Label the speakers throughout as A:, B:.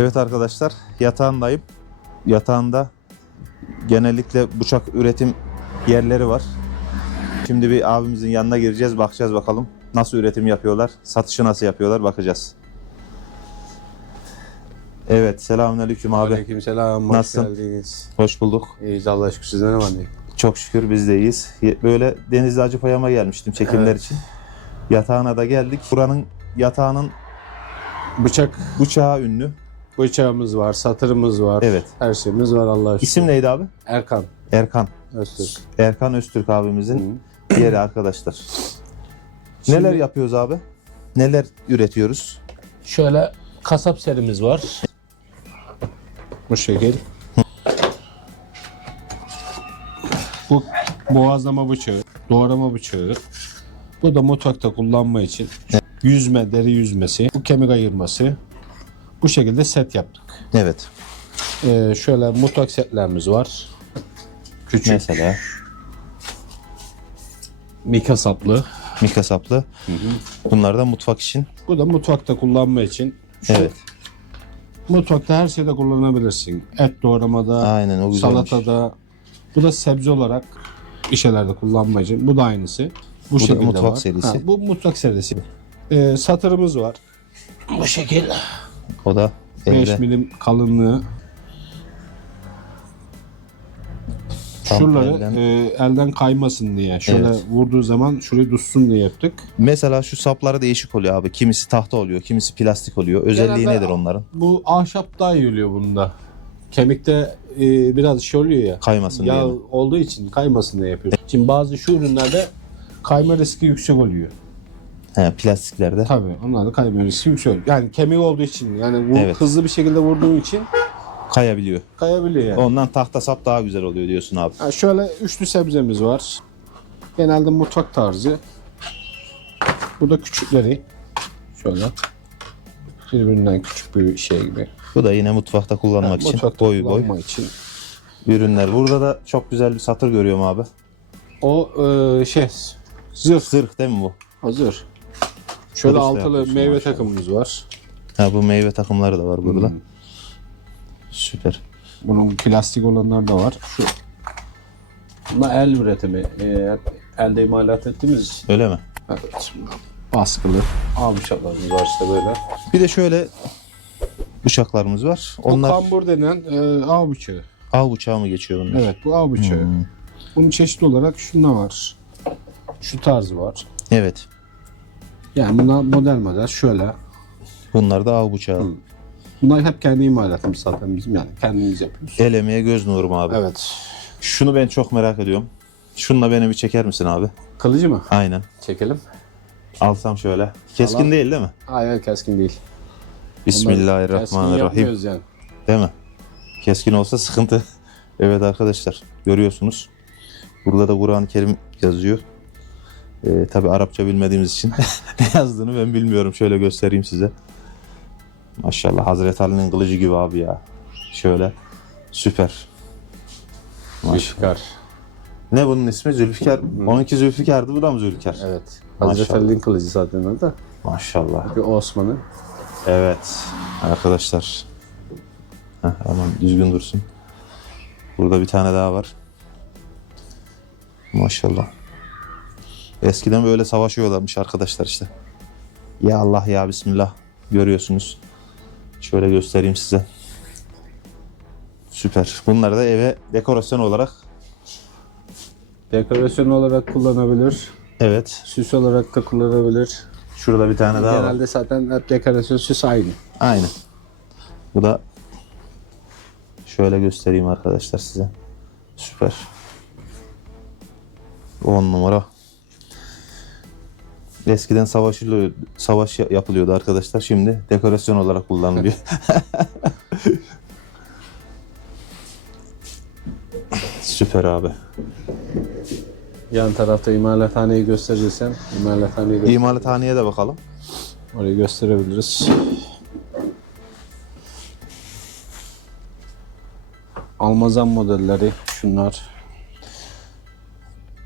A: Evet arkadaşlar yatağındayım. Yatağında genellikle bıçak üretim yerleri var. Şimdi bir abimizin yanına gireceğiz bakacağız bakalım. Nasıl üretim yapıyorlar, satışı nasıl yapıyorlar bakacağız. Evet selamünaleyküm abi.
B: Aleykümselam, hoş
A: Nasılsın?
B: geldiniz.
A: Hoş bulduk.
B: İyiyiz Allah şükür sizden ne var ne?
A: Çok şükür biz de iyiyiz. Böyle Denizli Acıpayam'a gelmiştim çekimler
B: Evet.
A: için. Yatağına da geldik. Buranın yatağının
B: Bıçak
A: bıçağı ünlü.
B: Bıçağımız var, satırımız var.
A: Evet.
B: Her şeyimiz var Allah'a şükür.
A: İsim neydi abi?
B: Erkan
A: Erkan.
B: Öztürk.
A: Erkan Öztürk abimizin
B: Hı.
A: yeri arkadaşlar.
B: Şimdi-
A: Neler yapıyoruz abi? Neler üretiyoruz?
B: Şöyle kasap serimiz var. Bu şekil. Bu boğazlama bıçağı, doğrama bıçağı. Bu da mutfakta kullanma için. Yüzme, deri yüzmesi, bu kemik ayırması. Bu şekilde set yaptık.
A: Evet.
B: Ee, şöyle mutfak setlerimiz var. Küçük.
A: Mesela
B: Mika saplı.
A: mika saplı. Bunlar da mutfak için.
B: Bu da mutfakta kullanma için. Şu
A: Evet.
B: Mutfakta her şeyde kullanabilirsin. Et doğramada,
A: Aynen o güzelmiş.
B: salatada. Bu da sebze olarak bir şeylerde kullanma için. Bu da aynısı. Bu,
A: da
B: şekilde
A: mutfak
B: var.
A: serisi.
B: Ha, bu mutfak serisi. Ee, satırımız var. Bu şekil.
A: O da
B: 5
A: elde.
B: milim kalınlığı.
A: Tam
B: Şuraları
A: elden.
B: e, elden kaymasın diye. Şöyle
A: Evet.
B: vurduğu zaman şurayı tutsun diye yaptık.
A: Mesela şu sapları değişik oluyor abi. Kimisi tahta oluyor, kimisi plastik oluyor. Özelliği
B: Genelde-
A: nedir onların?
B: Bu ahşap daha iyi oluyor bunda. Kemikte e, biraz şey oluyor ya.
A: Kaymasın
B: Yağ
A: diye. mi?
B: olduğu için kaymasın diye yapıyoruz. Şimdi bazı şu ürünlerde kayma riski yüksek oluyor.
A: He, plastiklerde.
B: Tabii onlarda kayma riski yüksek. Yani kemik olduğu için yani vur-
A: Evet.
B: hızlı bir şekilde vurduğun için
A: Kayabiliyor.
B: kayabiliyor yani.
A: Ondan tahta sap daha güzel oluyor diyorsun abi.
B: Ha, şöyle üçlü sebzemiz var. Genelde mutfak tarzı. Bu da küçükleri. Şöyle. Birbirinden küçük bir şey gibi.
A: Bu da yine mutfakta kullanmak için.
B: Mutfakta
A: Boy boy
B: kullanma için.
A: ürünler. Burada da çok güzel bir satır görüyorum abi.
B: O e, şey zırh.
A: Zırh değil mi bu?
B: Hazır. Şöyle
A: Kılıç da
B: altılı meyve
A: maşallah.
B: takımımız var.
A: Ha bu meyve takımları da var burada.
B: Hmm.
A: Süper.
B: Bunun plastik olanlar da var. Şu Bunlar el üretimi. E, elde imalat ettiğimiz için.
A: Öyle mi?
B: Evet. Baskılı. Al bıçaklarımız var işte böyle.
A: Bir de şöyle bıçaklarımız var.
B: Bu
A: Onlar
B: kambur denen e, av bıçağı.
A: av bıçağı mı geçiyor bunlar?
B: Evet bu av bıçağı.
A: Hmm.
B: Bunun çeşitli olarak şunda var. Şu tarzı var.
A: Evet.
B: Yani bunlar model model şöyle.
A: Bunlar da av bıçağı.
B: Hı. Bunlar hep kendi imalatımız zaten bizim yani kendimiz yapıyoruz.
A: El emeğe göz nurum abi.
B: Evet.
A: Şunu ben çok merak ediyorum. Şununla beni bir çeker misin abi?
B: Kılıcı mı?
A: Aynen.
B: Çekelim.
A: Alsam şöyle. Keskin
B: Alalım.
A: değil değil mi?
B: Hayır keskin değil. Keskin
A: Bismillahirrahmanirrahim.
B: yapmıyoruz yani.
A: Değil mi? Keskin olsa sıkıntı. Evet arkadaşlar görüyorsunuz. Burada da Kur'an-ı Kerim yazıyor. Ee, Tabi Arapça bilmediğimiz için ne yazdığını ben bilmiyorum. Şöyle göstereyim size. Maşallah Hazreti Ali'nin kılıcı gibi abi ya. Şöyle. Süper. Maşallah.
B: Zülfikar.
A: Ne bunun ismi? Zülfikar. Onunki Zülfikar'dı bu da mı Zülfikar?
B: Evet. Hazreti
A: Maşallah.
B: Ali'nin kılıcı zaten orada.
A: Maşallah.
B: Bir Osman'ın.
A: Evet arkadaşlar. Heh, aman düzgün dursun. Burada bir tane daha var. Maşallah. Eskiden böyle savaşıyorlarmış arkadaşlar işte. Ya Allah ya Bismillah. Görüyorsunuz. Şöyle göstereyim size. Süper. Bunları da eve dekorasyon olarak
B: Dekorasyon olarak kullanabilir.
A: evet.
B: Süs olarak da kullanabilir.
A: Şurada bir tane daha var.
B: Genelde zaten hep dekorasyon süs aynı.
A: Aynen. Bu da şöyle göstereyim arkadaşlar size. Süper. 10 numara. Eskiden savaşılıyor, savaş ya- yapılıyordu arkadaşlar. Şimdi dekorasyon olarak kullanılıyor. Süper abi.
B: Yan tarafta imalathaneyi gösterirsen imalathaneyi göster-
A: İmalathaneye de bakalım.
B: orayı gösterebiliriz. Almazan modelleri şunlar.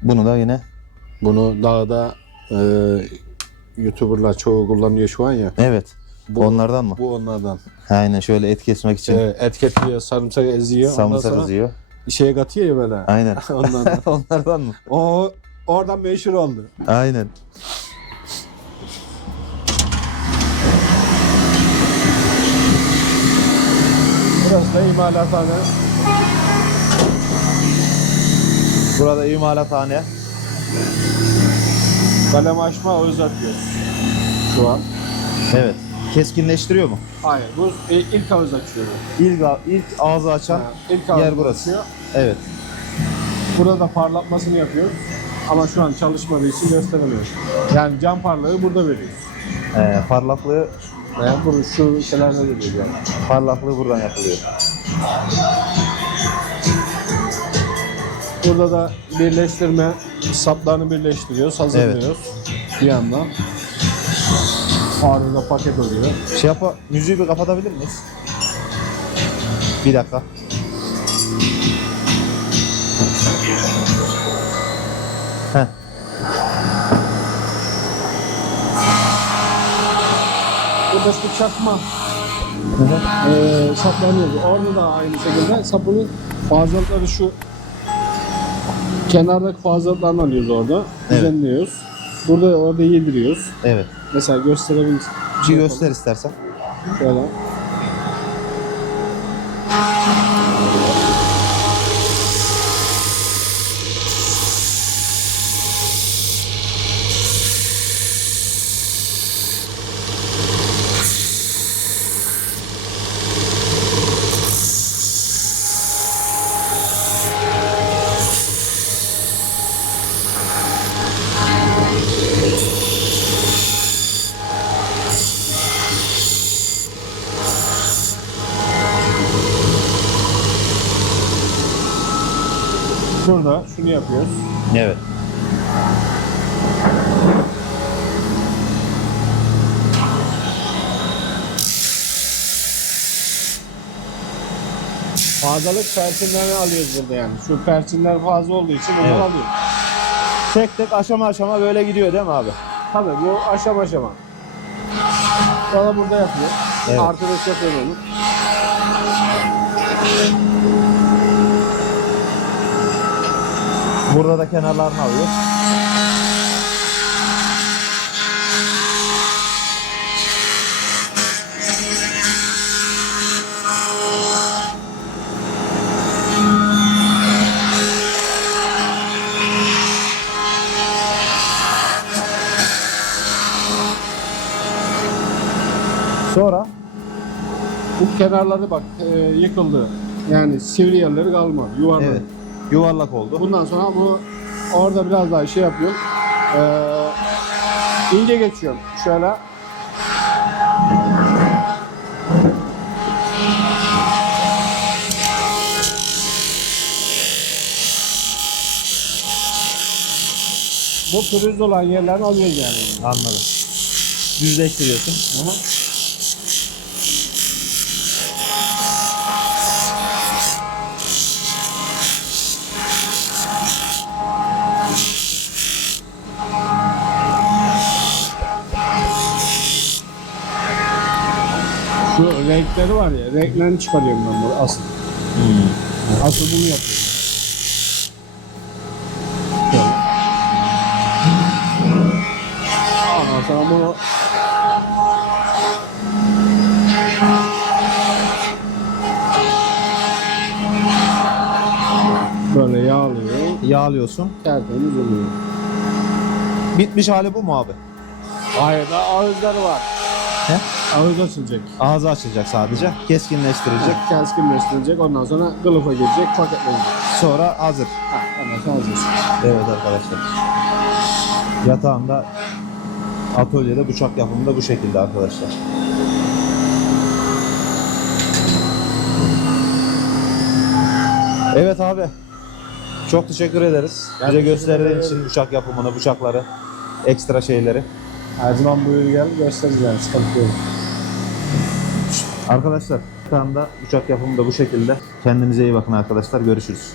A: Bunu da yine
B: Bunu dağda e, YouTuber'lar çoğu kullanıyor şu an ya.
A: evet
B: Bu-
A: Onlardan mı?
B: Bu onlardan.
A: Aynen şöyle et kesmek için
B: Ee, etiketliyor, sarımsak eziyor. sonra
A: yazıyor.
B: şeye katıyor ya böyle.
A: Aynen.
B: onlardan.
A: Onlardan mı?
B: O oradan meşhur oldu.
A: Aynen.
B: Burası da imalathane.
A: Burada imalathane.
B: Kalem açma o uzatıyoruz. Şu an.
A: Evet. Keskinleştiriyor mu?
B: Hayır. Bu e, ilk havuz açıyor. bu.
A: İlk, ilk ağzı açan
B: Ha, ilk havuz
A: yer burası.
B: açıyor.
A: Evet.
B: Burada da parlatmasını yapıyoruz. Ama şu an çalışmadığı için gösteremiyoruz. Yani cam parlağı burada veriyoruz.
A: Ee, parlaklığı
B: Yani bu şu şeylerde de veriyor. Yani.
A: parlaklığı buradan yapılıyor.
B: Burada da birleştirme saplarını birleştiriyoruz, hazırlıyoruz bir yandan. Arada paket oluyor.
A: Şey yapa, müziği bir kapatabilir miyiz? Bir dakika. Heh.
B: Burada işte çakma eee saplanıyor. Orada da aynı şekilde sapının fazlalıkları şu kenardaki fazlalıklarını alıyoruz orada.
A: Evet.
B: Düzenliyoruz. Burada orada yediriyoruz.
A: Evet.
B: Mesela gösterebiliriz.
A: Bir göster istersen.
B: Şöyle. Burada şunu yapıyoruz.
A: Evet.
B: Fazlalık perçinlerini alıyoruz burada yani. Şu perçinler fazla olduğu için bunları
A: Evet.
B: alıyoruz.
A: Tek tek aşama aşama böyle gidiyor değil mi abi?
B: Tabii bu aşama aşama. Sonra burada yapıyor.
A: Evet.
B: Arkadaş yapıyor onu.
A: Burada da kenarlarını alıyor. Sonra
B: Bu kenarları bak e, yıkıldı. Yani sivri yerleri kalmadı. Yuvarlak.
A: evet yuvarlak oldu.
B: Bundan sonra bu orada biraz daha şey yapıyor. Ee, ince geçiyorum. Şöyle. Bu pürüz olan yerlerini alıyoruz yani.
A: Anladım. Düzleştiriyorsun.
B: Hı hı. Şu renkleri var ya, renklerini çıkarıyorum ben burada asıl. Asıl bunu yapıyorum. Şöyle. Sonra bunu böyle yağlıyor,
A: Yağlıyorsun.
B: tertemiz oluyor.
A: Bitmiş hali bu mu abi?
B: Hayır da ağızları var.
A: He?
B: Ağız açılacak.
A: Ağzı açılacak sadece. Keskinleştirecek.
B: Keskinleştirecek. Ondan sonra kılıfa girecek, paketlenecek.
A: Sonra hazır.
B: Ha, ondan sonra hazır.
A: Evet arkadaşlar. Yatağında atölyede bıçak yapımı da bu şekilde arkadaşlar. Evet abi. Çok teşekkür ederiz.
B: Ben
A: Bize gösterdiğin için bıçak yapımını, bıçakları, ekstra şeyleri.
B: Her zaman buyur gel, gösteririz yani. Sıkıntı yok.
A: Arkadaşlar, yatağında bıçak yapımı da bu şekilde. Kendinize iyi bakın arkadaşlar. Görüşürüz.